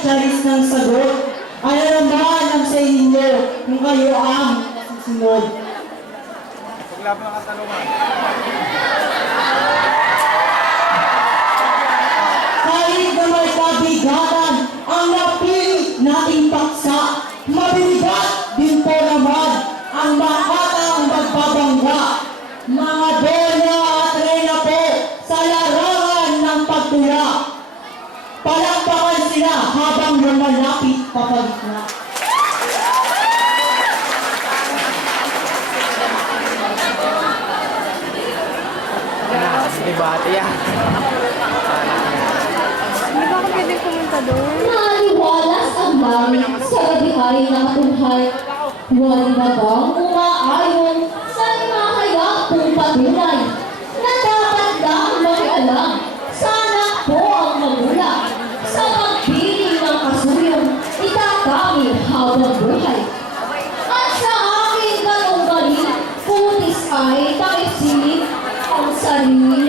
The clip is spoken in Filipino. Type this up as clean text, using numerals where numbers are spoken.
Charis ng sagot. Ano naman ang sa inyo kung kayo ang susunod? Paglaban ng katanungan. Kahit na may kabigatan ang napili nating paksa, mabigat din po naman ang makatang magbabangga. Mga bola at reyna po sa larangan ng pagtula. Palakpakan sila habang lumalapit papagitna. Debate yan. Hindi ba ako pwedeng pumunta doon? Naliwalas ang langit sa gabi-hari ng matunghay. Walang babang umaayon sa imahayag kong patunay na dapat lang makialam. Sana po ang magulang sa pagpili ng kasuyong itatami habang buhay. At sa aking ganong galing, putis ay takip silip ang sarili